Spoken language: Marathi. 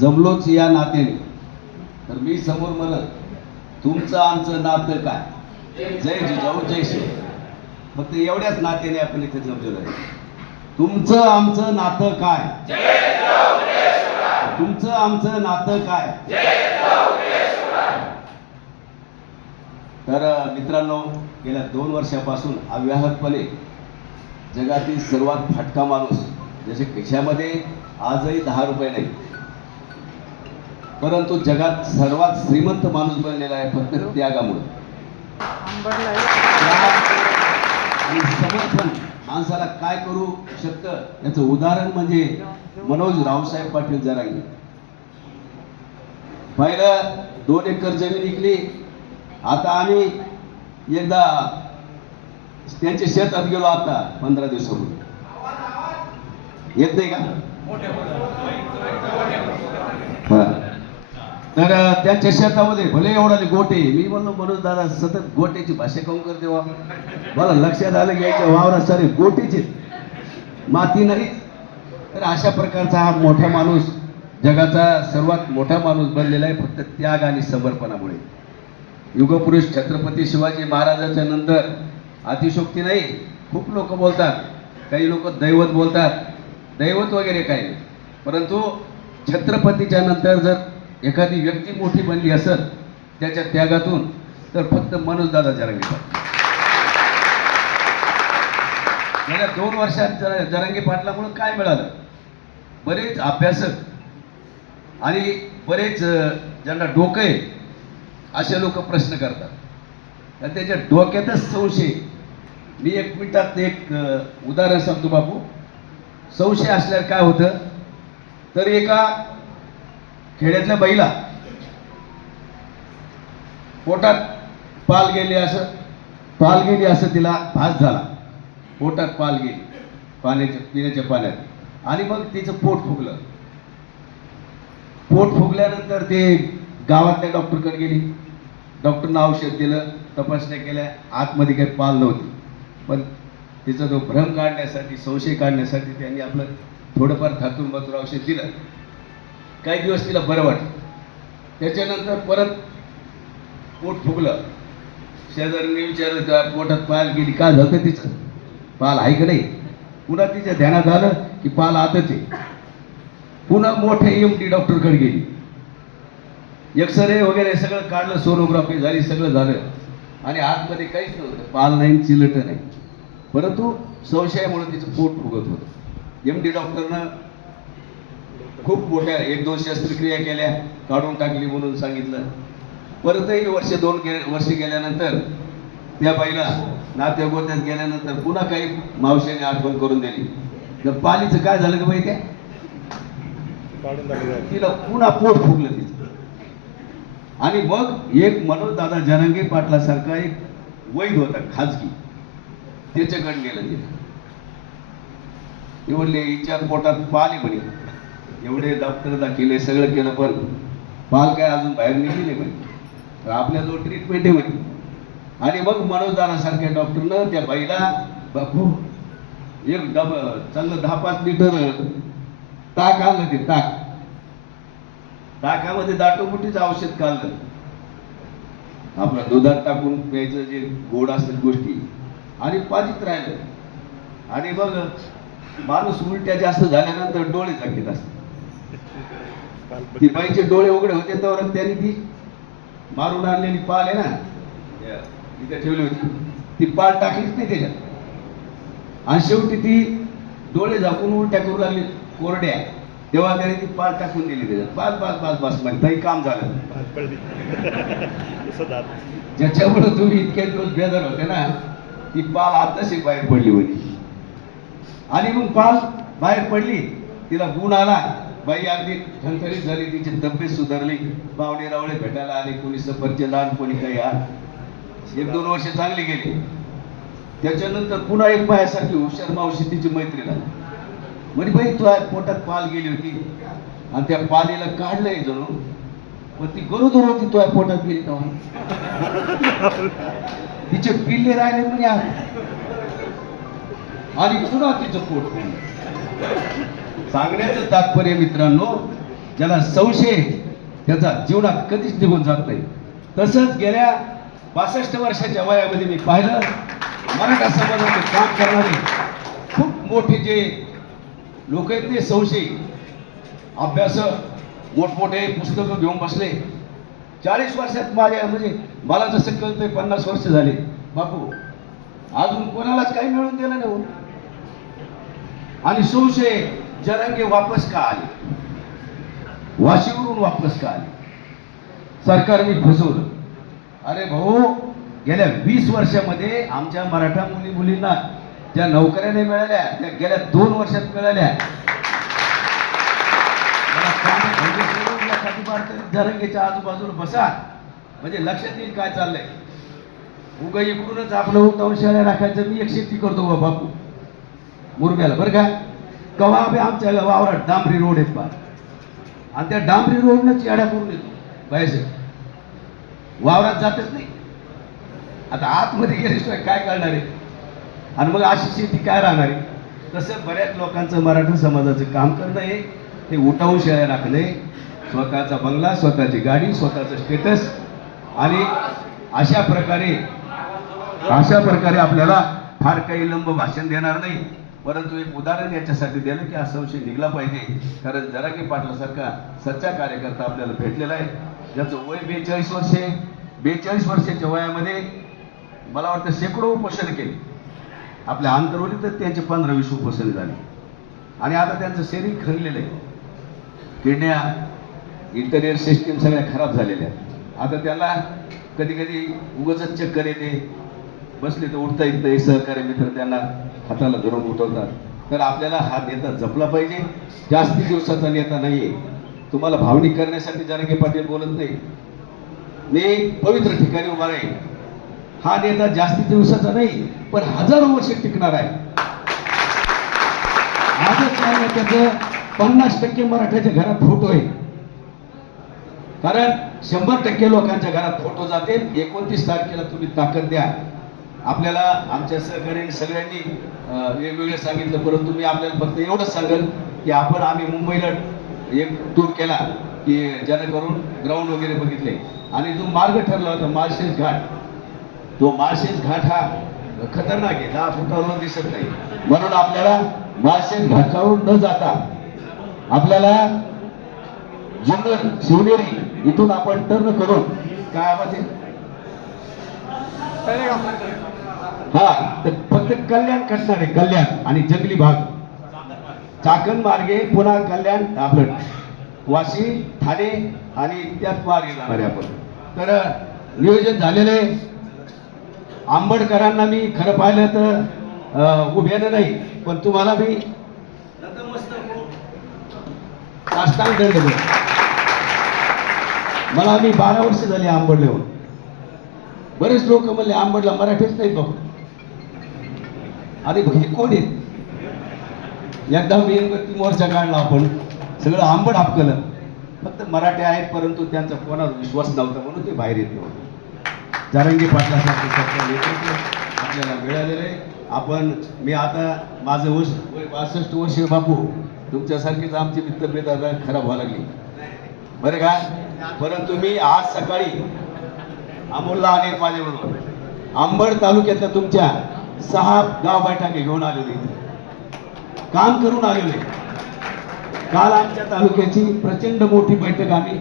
जमलोच या नात्याने. तर मी समोर म्हणत तुमचं आमचं नातं काय? जय जिजाऊ जय शिव. फक्त एवढ्याच नात्याने आपण इथे जमलेलो आहे. तुमचं आमचं नातं काय? तुमचं आमचं नातं काय? तर मित्रांनो गेल्या दोन वर्षापासून अव्याहतपणे जगातील सर्वात फाटका माणूस ज्याच्या खिशामध्ये आजही दहा रुपये नाही परंतु जगात सर्वात श्रीमंत माणूस बनलेला आहे फक्त त्यागामुळे. समर्थन माणसाला काय करू शकतं याचं उदाहरण म्हणजे मनोज रावसाहेब पाटील जरांगे. पहिलं दोन एकर जमीन विकली. आता आम्ही एकदा त्यांच्या शेतात गेलो आता पंधरा दिवसापूर्वी. येत नाही का हा. तर त्याच्या शेतामध्ये भले एवढाले गोटे मी म्हणलो मनोज दादा सतत गोट्याची भाषा काऊन करते वा मला लक्षात आलं की याच्या वावरात सारे गोटेचे माती नाही. तर अशा प्रकारचा हा मोठा माणूस जगाचा सर्वात मोठा माणूस बनलेला आहे फक्त त्याग आणि समर्पणामुळे. युगपुरुष छत्रपती शिवाजी महाराजाच्या नंतर अतिशोक्ती नाही खूप लोक बोलतात काही लोक दैवत बोलतात. दैवत वगैरे काही नाही. परंतु छत्रपतीच्या नंतर जर एखादी व्यक्ती मोठी बनली असत त्याच्या त्यागातून तर फक्त मनोजदादा जरांगे गेल्या दोन वर्षात जर- जरांगे पाटलामुळे काय मिळालं? बरेच अभ्यासक आणि बरेच ज्यांना डोकं आहे असे लोक प्रश्न करतात. तर त्याच्या डोक्यातच संशय. मी एक मिनिटात एक उदाहरण सांगतो बापू. संशय असल्यावर काय होतं? तर एका खेड्यातल्या बैला पोटात पाल गेली असं पाल गेली असं तिला भास झाला. पोटात पाल गेली पाण्याच्या पिण्याच्या पाण्यात. आणि मग तिचं पोट फुगलं. पोट फुगल्यानंतर ते गावातल्या डॉक्टरकडे गेली. डॉक्टरनं औषध दिलं तपासण्या केल्या आतमध्ये काही पाल नव्हती. पण तिचा जो भ्रम काढण्यासाठी संशय काढण्यासाठी त्यांनी आपलं थोडंफार धातून बातून औषध दिलं. काही दिवस तिला बरं वाटलं. त्याच्यानंतर परत पोट फुगलं. शेजाऱ्यांनी विचारलं त्या पोटात पाल गेली काय झालं तिचं? पाल आहे का नाही? पुन्हा तिच्या ध्यानात आलं की पाल आतच आहे. पुन्हा मोठे एम डी डॉक्टरकडे गेली. एक्सरे वगैरे सगळं काढलं सोनोग्राफी झाली सगळं झालं. आणि आतमध्ये काहीच नव्हतं. पाल नाही चिलट नाही. परंतु संशयामुळे तिचं पोट फुगत होतं. एम डी डॉक्टरनं खूप मोठ्या एक दोन शस्त्रक्रिया केल्या काढून टाकली म्हणून सांगितलं. परतही वर्ष दोन गे वर्ष गेल्यानंतर त्या बाईला नात्या गोत्यात गेल्यानंतर पुन्हा काही मावशीने आठवण करून दिली. तर पालीचं काय झालं का बाई त्या तिला पुन्हा पोट फुगलं तिचं. आणि मग एक मनोज दादा जरांगे पाटलासारखा एक वैद होता खाजगी. त्याच्याकडे गेलं. ते ते म्हणले हिच्या पोटात पाल म्हणे. एवढे डॉक्टर दाखिले सगळं केलं पण पाल काय अजून बाहेर निघले म्हणे तर आपल्याजवळ ट्रीटमेंट आहे म्हणजे आणि मग मनोजदानासारख्या डॉक्टरनं त्या बाईला बापू एक डब चांगलं दहा पाच लिटर ताक आलं ते ताक. ताकामध्ये दाटोमुटीचं औषध काढलं. आपलं दुधात टाकून प्यायचं जे गोड असतात गोष्टी आणि पाजीत राहिलं. आणि मग माणूस उलट्या जास्त झाल्यानंतर डोळे झाकीत असतात. ती बाईचे डोळे उघडे होते तर त्यांनी ती मारून आणलेली पाल आहे ना तिथे ठेवली होती. ती पाल टाकलीच नाही त्याच्यात. आणि शेवटी ती डोळे झाकून उलट्या करू लागली कोरड्या. तेव्हा त्याने ती पाल टाकून दिली त्याच्यात. पाच पाच पाच बास म्हणजे काम झालं. ज्याच्यामुळे तुम्ही इतके दिवस बेजार होते ना ती पाल आताशी बाहेर पडली होती. आणि मग पाल बाहेर पडली तिला गुण आला. बाई अगदी ठणठणीत झाली तिची तब्येत सुधारली. बावडे रावळे भेटायला आले कोणी सफरचे लहान कोणी काही आ एक दोन वर्ष चांगली गेली. त्याच्यानंतर पुन्हा एक बायासारखी हुशार मावशी तिची मैत्रीण म्हणजे म्हणे बाई तू पोटात पाल गेली होती. आणि त्या पालीला काढलंय जणू. पण ती गरोदर होती तुझ्या पोटात गेली तेव्हा. तिचे पिल्ले राहिले म्हणजे आणि पुन्हा तिचं पोट सांगण्याचं तात्पर्य मित्रांनो ज्याला संशय त्याचा जीवनात कधीच निघून जात नाही. तसंच गेल्या पासष्ट वर्षाच्या वयामध्ये मी पाहिलं मराठा समाजाचे काम करणारे खूप मोठे जे लोक आहेत ते संशयी. अभ्यास मोठमोठे पुस्तकं घेऊन बसले. चाळीस वर्षात माझ्या म्हणजे मला जसं कळतंय पन्नास वर्ष झाले. बापू अजून कोणालाच काही मिळून दिलं नाही हो. आणि संशय जरंगे वापस का आले? वाशीवरून वापस का आले? सरकारने फसवलं. अरे भाऊ गेल्या वीस वर्षामध्ये आमच्या मराठा मुली मुलींना ज्या नोकऱ्याने मिळाल्या त्या गेल्या दोन वर्षात मिळाल्या. जरंगेच्या आजूबाजूला बसा. म्हणजे लक्षात येईल काय चाललंय. उगा इकडूनच आपलं उतावळ शाळा राखायचं मी एक शेती करतो बा बापू. मुरब्याला बरं का? कवा बी आमच्या वावरात डांबरी रोड आहेत पार. आणि त्या डांबरी रोडनं चेड्या करून येतो पाहिजे वावरात जातच नाही. आता आतमध्ये गेल्याशिवाय काय करणार आहे? आणि मग अशी शेती काय राहणार आहे? तसं बऱ्याच लोकांचं मराठा समाजाचं काम करणं आहे. ते उठावून शेळ्या राखणे. स्वतःचा बंगला स्वतःची गाडी स्वतःचं स्टेटस आणि अशा प्रकारे अशा प्रकारे आपल्याला फार काही लंब भाषण देणार नाही. परंतु एक उदाहरण याच्यासाठी दिलं की हा संशय निघला पाहिजे. कारण जराकी पाटलासारखा सच्चा कार्यकर्ता आपल्याला भेटलेला आहे. ज्याचं वय बेचाळीस वर्ष आहे. बेचाळीस वर्षाच्या वयामध्ये मला वाटतं शेकडो उपोषण केले. आपल्या आंतरवलीतच त्यांचे पंधरा वीस उपोषण झाले. आणि आता त्यांचं शरीर खरलेलं आहे. किडण्या इंटरियर सिस्टीम सगळ्या खराब झालेल्या आहेत. आता त्याला कधी कधी उगच चक्कर येते. बसले तर उठता येत नाही सहकारी मित्र त्यांना हाताला धरून उठवतात. तर आपल्याला हा नेता जपला पाहिजे. जास्ती दिवसाचा नेता नाहीये. तुम्हाला भावनिक करण्यासाठी जानकी पाटील बोलत नाही. मी पवित्र ठिकाणी उभा राहील हा नेता जास्ती दिवसाचा नाही पण हजारो वर्ष टिकणार आहे. आजच काय पन्नास टक्के मराठ्याच्या घरात फोटो आहे. कारण शंभर टक्के लोकांच्या घरात फोटो जाते एकोणतीस तारखेला तुम्ही ताकद द्या. आपल्याला आमच्या सहकारी सगळ्यांनी वेगवेगळे वेगवेगळं सांगितलं परंतु मी आपल्याला फक्त एवढंच सांगेल की आपण आम्ही मुंबईला एक टूर केला की जेणेकरून ग्राउंड वगैरे बघितले. आणि जो मार्ग ठरला होता माळशेज घाट तो माळशेज घाट हा खतरनाक आहे दहा फुटावर दिसत नाही. म्हणून आपल्याला माळशेज घाटावरून न जाता आपल्याला जुन्नर शिवनेरी इथून आपण टर्न करून काय आवाज आहे? हा तर फक्त कल्याण कटणार आहे कल्याण आणि जंगली भाग. चाकण मार्गे पुन्हा कल्याण आपलं वाशी ठाणे आणि त्यात मार्गे जाणार आहे आपण. तर नियोजन झालेलं आहे. आंबडकरांना मी खरं पाहिलं तर उभ्यानं नाही पण तुम्हाला मी साष्टांग दंड. मला आम्ही बारा वर्ष झाली आंबडले होऊन बरेच लोक म्हणले आंबडला मराठीच नाही बघ. अरे हे कोण आहेत? एकदा मेणबत्ती मोर्चा काढला आपण सगळं आंबट आपकलं. फक्त मराठे आहेत परंतु त्यांचा कोणावर विश्वास नव्हता म्हणून ते बाहेर येत नव्हते. जारंगी पाटलासारखे सरकार नेतृत्व आपल्याला मिळालेलं आहे. आपण मी आता माझं वर्ष वय बासष्ट वर्ष बापू. तुमच्यासारखीच आमची वित्तभेद तब्येत आता खराब व्हायला लागली. बरं का? परंतु मी आज सकाळी अमोलला आले माझ्याबरोबर अंबड तालुक्यातल्या तुमच्या सहा गाव बैठके घेऊन आलेले काम करून आलेले. काल आमच्या तालुक्याची प्रचंड मोठी बैठक आम्ही